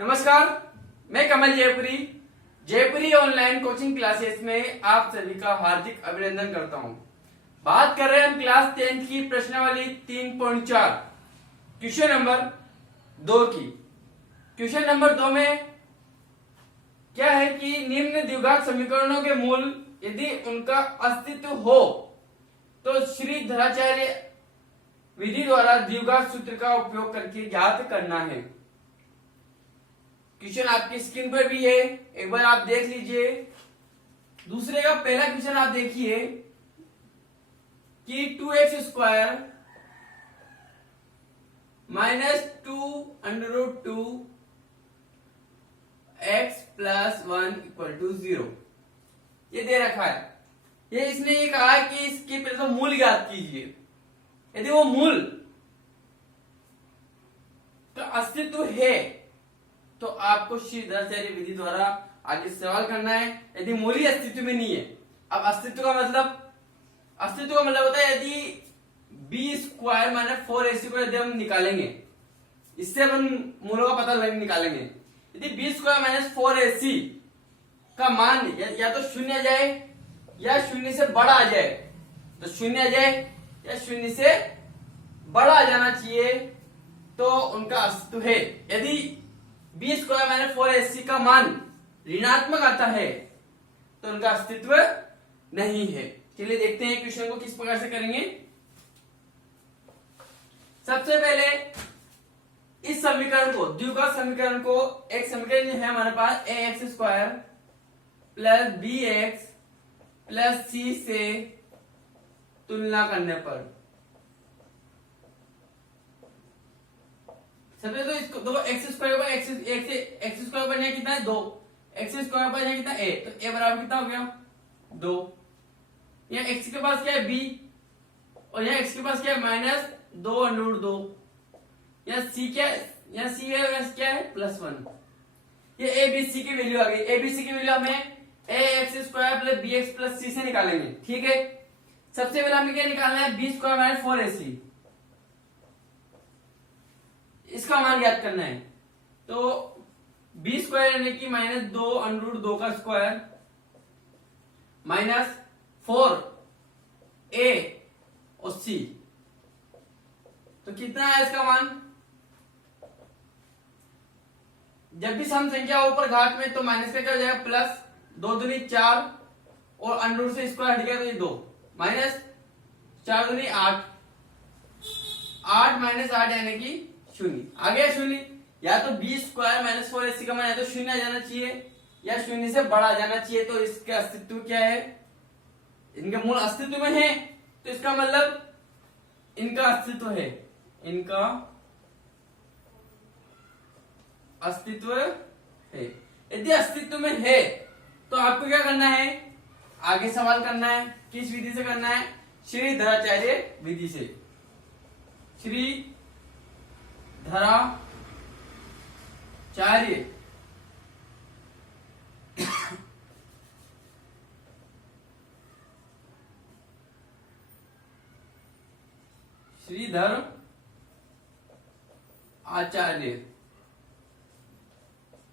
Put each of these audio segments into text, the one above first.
नमस्कार, मैं कमल जयपुरी online coaching classes में आप सभी का हार्दिक अभिनंदन करता हूं। बात कर रहे हैं हम क्लास 10th की प्रश्नावली 3.4 क्वेश्चन नंबर 2 की। क्वेश्चन नंबर 2 में क्या है कि निम्न द्विघात समीकरणों के मूल यदि उनका अस्तित्व हो तो श्रीधराचार्य विधि द्वारा द्विघात सूत्र का उपयोग करके ज्ञात करना है। क्वेश्चन आपकी स्क्रीन पर भी है, एक बार आप देख लीजिए। दूसरे का पहला क्वेश्चन आप देखिए कि 2x² minus 2√2 x plus 1 equal to 0 ये दे रखा है। ये इसने ये कहा है कि इसके पहले तो मूल ज्ञात कीजिए। यदि वो मूल का अस्तित्व है तो आपको श्रीधराचार्य विधि द्वारा आगे सवाल करना है। यदि मूल ही अस्तित्व में नहीं है, अब अस्तित्व का मतलब होता है यदि b² माइनस 4ac को यदि हम निकालेंगे, इससे अपन मूलों का पता निकालेंगे। यदि b² माइनस 4ac का मान या तो शून्य आ जाए या शून्य से बड़ा आ जाए, तो शून्य आ जाए या शून्य से बड़ा आ जाना चाहिए तो उनका अस्तित्व है। यदि b² माइनस 4ac का मान ऋणात्मक आता है तो उनका अस्तित्व नहीं है। चलिए देखते हैं क्वेश्चन को किस प्रकार से करेंगे। सबसे पहले इस समीकरण को, द्विघात समीकरण को, एक समीकरण है हमारे पास ax² plus bx plus c से तुलना करने पर, सबसे तो इसको देखो x² पर x² बन कितना है 2, x² बन कितना a, तो a बराबर कितना हो गया 2। यहाँ x के पास क्या है b और यहाँ x के पास क्या है माइनस 2√2। यहाँ c क्या है, यहाँ c क्या है प्लस 1। ये a b c की वैल्यू आ गई। a b c की वैल्यू हमें ax² plus bx plus c से निकालेंगे। ठीक है, सबसे पहले हमें क्या निकालना है b² माइनस 4ac, इसका मान ज्ञात करना है। तो b² यानी कि माइनस 2√2 का स्क्वायर माइनस 4a और c, तो कितना है इसका मान। जब भी सम संख्या ऊपर घात में तो माइनस का क्या हो जाएगा प्लस, 2 दूनी 4 और अंडर से स्क्वायर हट गया तो ये 2 माइनस 4 दूनी 8, 8 माइनस 8 यानी कि शून्य आ गया। शून्य या तो b² माइनस 4ac का मान या तो शून्य आ जाना चाहिए या शून्य से बड़ा आ जाना चाहिए। तो इसके अस्तित्व क्या है, इनके मूल अस्तित्व में है तो इसका मतलब इनका अस्तित्व है, इनका अस्तित्व है। यदि अस्तित्व में है तो आपको क्या करना है, आगे सवाल करना है। किस विधि से करना है, श्रीधराचार्य विधि से। श्रीधराचार्य श्रीधर आचार्य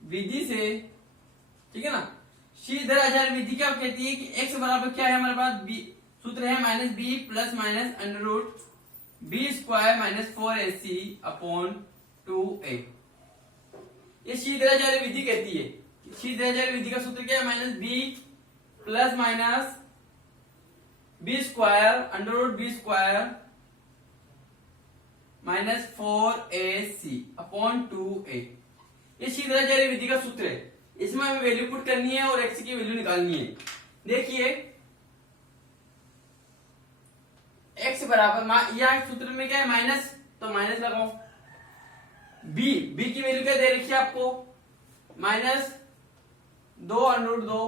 विधि से, ठीक है ना। श्रीधर आचार्य विधि क्या कहती है कि x बराबर क्या है हमारे पास b, सूत्र है minus b plus minus under root b² minus 4ac upon 2a। ये श्रीधराचार्य विधि कहती है। श्रीधराचार्य विधि का सूत्र क्या है minus b plus minus b² under root b² minus 4ac upon 2a। ये श्रीधराचार्य विधि का सूत्र है। इसमें हमें वैल्यू पुट करनी है और x की वैल्यू निकालनी है। देखिए x बराबर, यह सूत्र में क्या है माइनस, तो माइनस लगाओ। b की वैल्यू क्या दे रखी है आपको minus 2√2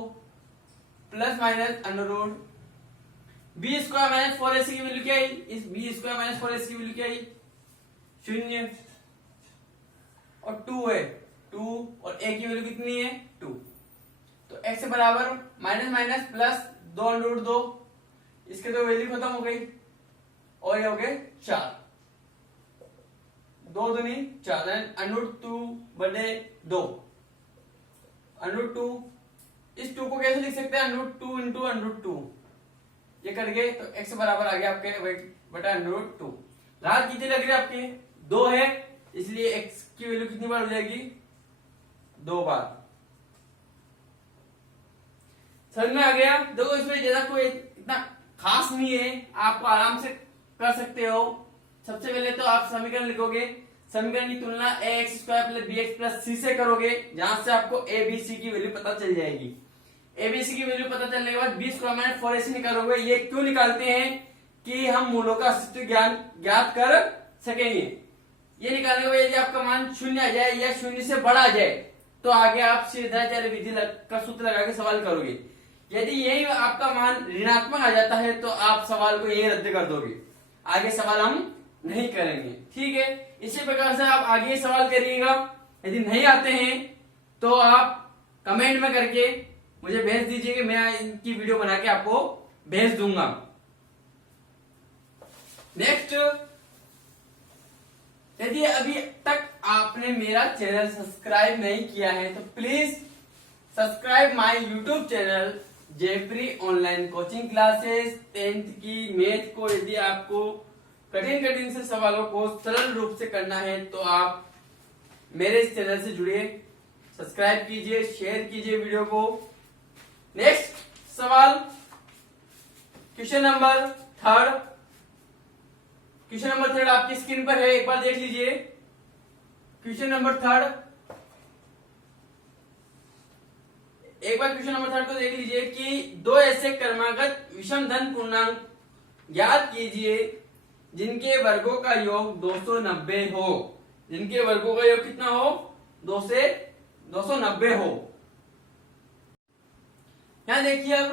plus minus under root b² minus 4ac की वैल्यू क्या है, इस b² माइनस 4ac की वैल्यू क्या है 0 और 2 है 2 और a की वैल्यू कितनी है 2। तो x बराबर माइनस माइनस प्लस 2√2, इसके तो वैल्यू खत्म हो गई और ये हो गए 4। 2 दूनी 4 √2/2 √2। इस 2 को कैसे लिख सकते हैं √2 इंटू √2, ये कर गए तो x बराबर आ गया आपके बटा √2। रात कितनी लग रही है आपकी 2 है, इसलिए x की वैल्यू कितनी बार हो जाएगी 2 बार। समझ में आ गया। देखो इसमें ज्यादा कोई इतना खास नहीं है, आपको आराम से कर सकते हो। सबसे पहले तो आप समीकरण लिखोगे, समीकरण की तुलना ax² + bx + c से करोगे, जहां से आपको a b c की वैल्यू पता चल जाएगी। a b c की वैल्यू पता चलने के बाद b² - 4ac निकालोगे। ये क्यों निकालते हैं कि हम मूलों का अस्तित्व ज्ञात कर सकेंगे। ये निकालने के बाद यदि आपका मान 0 आ जाए या 0 से बड़ा आ जाए तो आगे आप सिद्धाचार्य विधि का सूत्र लगा के सवाल करोगे। यदि यही आपका मान ऋणात्मक आ जाता है तो आप सवाल को यही रद्द कर दोगे, आगे सवाल हम नहीं करेंगे। ठीक है, इसी प्रकार से आप आगे सवाल करिएगा। यदि नहीं आते हैं तो आप कमेंट में करके मुझे भेज दीजिए, मैं इनकी वीडियो बना के आपको भेज दूंगा। नेक्स्ट, यदि अभी तक आपने मेरा चैनल सब्सक्राइब नहीं किया है तो please subscribe my YouTube channel Jeffrey online coaching classes. 10th की मैथ को यदि आपको कठिन से सवालों को सरल रूप से करना है तो आप मेरे इस चैनल से जुड़िए, सब्सक्राइब कीजिए, शेयर कीजिए वीडियो को। नेक्स्ट सवाल, क्वेश्चन नंबर 3। क्वेश्चन नंबर 3 आपकी स्क्रीन पर है, एक बार देख लीजिए। क्वेश्चन नंबर 3, एक बार क्वेश्चन नंबर 3 को देख लीजिए कि 2 ऐसे क्रमागत विषम धन पूर्णांक ज्ञात कीजिए जिनके वर्गों का योग 290 हो। जिनके वर्गों का योग कितना हो 2 से 290 हो। यहां देखिए अब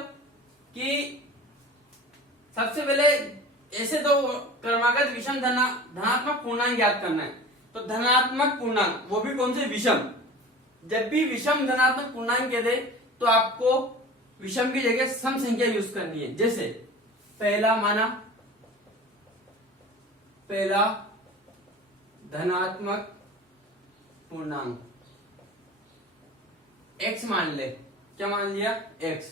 कि सबसे पहले ऐसे 2 क्रमागत विषम धनात्मक पूर्णांक ज्ञात करना है। तो धनात्मक पूर्णांक, वो भी कौन से विषम। जब भी विषम धनात्मक पूर्णांक कहते तो आपको विषम की जगह सम संख्या यूज करनी है। जैसे पहला माना, पहला धनात्मक पूर्णांक x मान ले, क्या मान लिया x।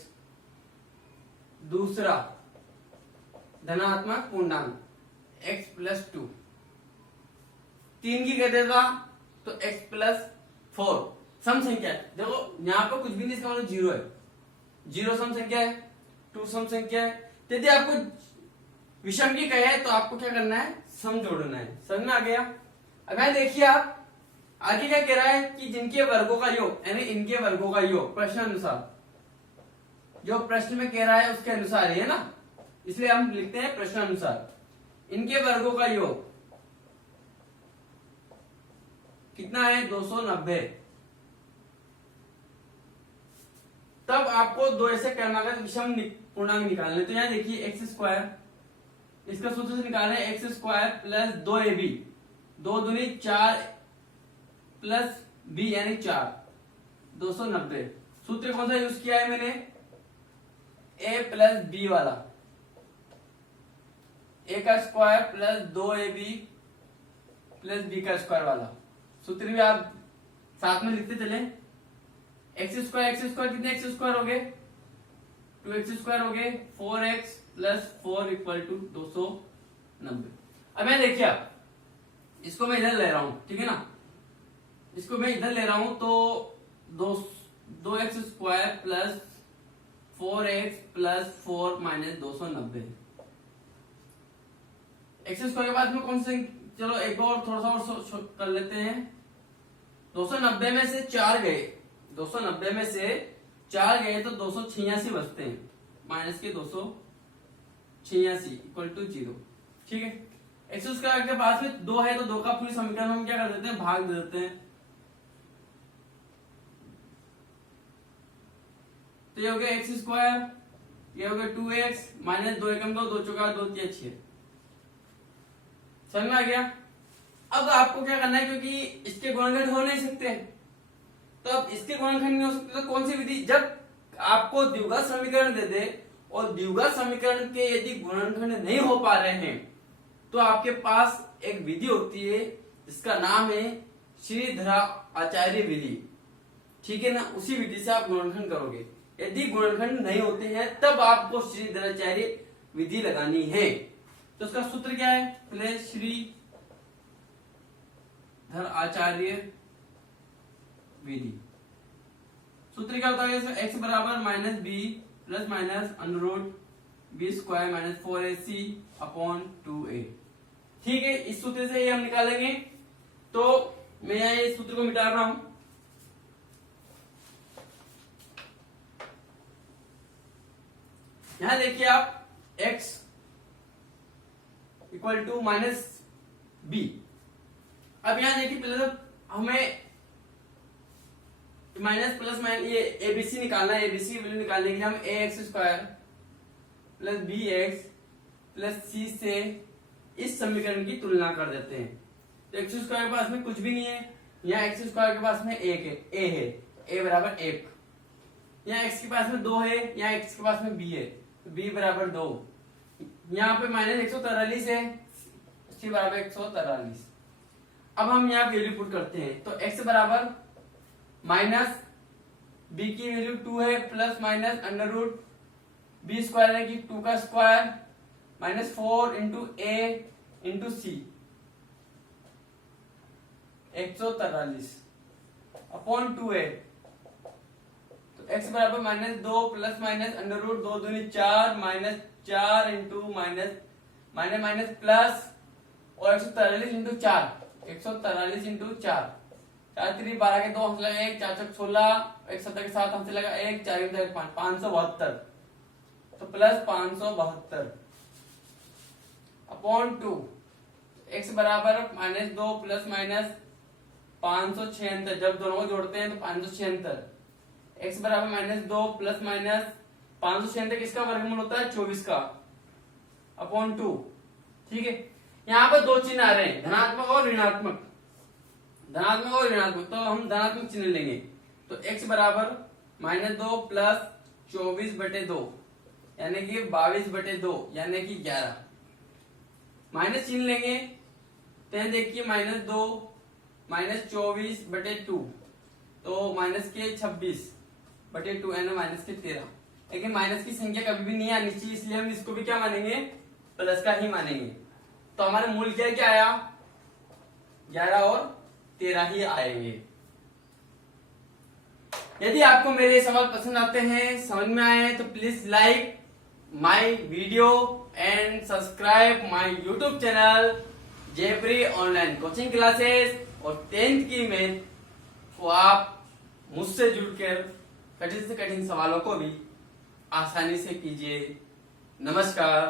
दूसरा धनात्मक पूर्णांक x + 2, 3 की कह देगा तो x + 4 सम संख्या है। देखो यहां पर कुछ भी नहीं, इसका मतलब 0 है। 0 सम संख्या है, 2 सम संख्या है। यदि आपको विषम की कहे तो आपको क्या करना है, सम जोड़ना है। समझ में आ गया। अब यहां देखिए आप आगे क्या कह रहा है कि जिनके वर्गों का योग, यानी इनके वर्गों का योग प्रश्न अनुसार, जो प्रश्न में कह रहा है उसके अनुसार ही है ना, इसलिए हम लिखते हैं प्रश्न अनुसार। इनके वर्गों का योग कितना है 290। तब आपको 2 ऐसे क्रमागत विषम पूर्णांक निकालने। तो यहां देखिए x², इसका सूत्र से निकालना है x² + 2ab, 2 दूनी 4 + b यानी 4, 290। सूत्र कौन सा यूज किया है मैंने, a + b वाला, a² + 2ab + b² वाला सूत्र भी आप साथ में लिखते चले। x² कितने x² हो गए 2x² हो गए, 4x + 4 = 290। अब मैं देखिए आप इसको मैं इधर ले रहा हूं, ठीक है ना, इसको मैं इधर ले रहा हूं तो 2x² + 4x + 4 - 290। x² के बाद में कौन से, चलो एक और थोड़ा सा और कर लेते हैं। 290 में से 4 गए, 290 में से 4 गए तो 286 बचते हैं, माइनस के 286 = 0। ठीक है, x² के पास में 2 है तो 2 का पूरी समीकरण हम क्या कर देते हैं, भाग दे देते हैं। तो ये हो गया x², ये हो गया 2x - 2 एकम 2, 2 चौका 2 3 6। समझ में आ गया। अब आपको क्या करना है, क्योंकि इसके गुणनखंड हो नहीं सकते, तो अब इसके गुणनखंड नहीं हो सकते तो कौन सी विधि, जब आपको द्विघात समीकरण दे दे और द्विघात समीकरण के यदि गुणनखंड नहीं हो पा रहे हैं तो आपके पास एक विधि होती है इसका नाम है श्रीधरा आचार्य विधि। ठीक है ना, उसी विधि से आप गुणनखंड करोगे। यदि गुणनखंड नहीं होते हैं तब आपको श्रीधराचार्य विधि लगानी है। तो उसका सूत्र क्या है, पहले श्रीधर आचार्य विधि। सूत्र क्या होता है, x बराबर minus b plus minus under root b square minus 4ac upon 2a। ठीक है, इस सूत्र से ये हम निकालेंगे। तो मैं यहाँ इस सूत्र को मिटा रहा हूं। यहां देखिए आप x equal to minus B. अब यहां देखिए पहले तो हमें माइनस प्लस माइनस ये एबीसी निकालना है। एबीसी की वैल्यू निकालने के लिए हम A X square plus B X plus C से इस समीकरण की तुलना कर देते हैं। तो एक्स स्क्वायर के पास में कुछ भी नहीं है, यहाँ एक्स स्क्वायर के पास में एक है, ए है, ए बराबर 1। यहाँ एक्स के पास में 2 है, यहाँ एक्स के पास में बी है, तो बी बराबर 2। यहाँ पे माइनस 143 है, सी बराबर 143। अब हम यहाँ वैल्यू पुट करते हैं। तो एक्स बराबर माइनस बी की वैल्यू 2 है plus minus under root b square है कि 2 का square minus 4 into a into c 143 upon 2a। तो x बराबर minus 2 plus minus under root 2 दूनी 4 minus 4 into minus minus minus plus और 143 इंटू 4 143 इंटू 4 4 3 12 के 2 हमसे लगा 1 4 4 16 1 7 के साथ हमसे लगा 1 4 5 572। तो प्लस 572 अपॉन 2 x बराबर माइनस 2 प्लस माइनस 576। जब दोनों को जोड़ते हैं तो 576। x बराबर माइनस 2 प्लस माइनस 576 किसका वर्गमूल होता है 24 का अपॉन 2। ठीक है, यहाँ पर दो चिन्ह आ रहे हैं, धनात्मक और ऋणात्मक। धनात्मक और ऋणात्मक, तो हम धनात्मक चिन्ह लेंगे। तो x बराबर माइनस 2 प्लस 24/2 यानी कि 22/2 यानी कि 11। माइनस चिन्ह लेंगे तो देखिए माइनस 2 माइनस 24/2 तो माइनस के 26/2 यानी माइनस के 13। लेकिन माइनस की संख्या कभी भी नहीं आनी चाहिए, इसलिए हम इसको भी क्या मानेंगे, प्लस का ही मानेंगे। तो हमारे मूल्य क्या आया 11 और 13 ही आएंगे। यदि आपको मेरे सवाल पसंद आते हैं, समझ में आए हैं, तो please like my video and subscribe my YouTube channel Jaypree online coaching classes. और 10th की मैथ को आप मुझसे जुड़कर कठिन से कठिन सवालों को भी आसानी से कीजिए। नमस्कार।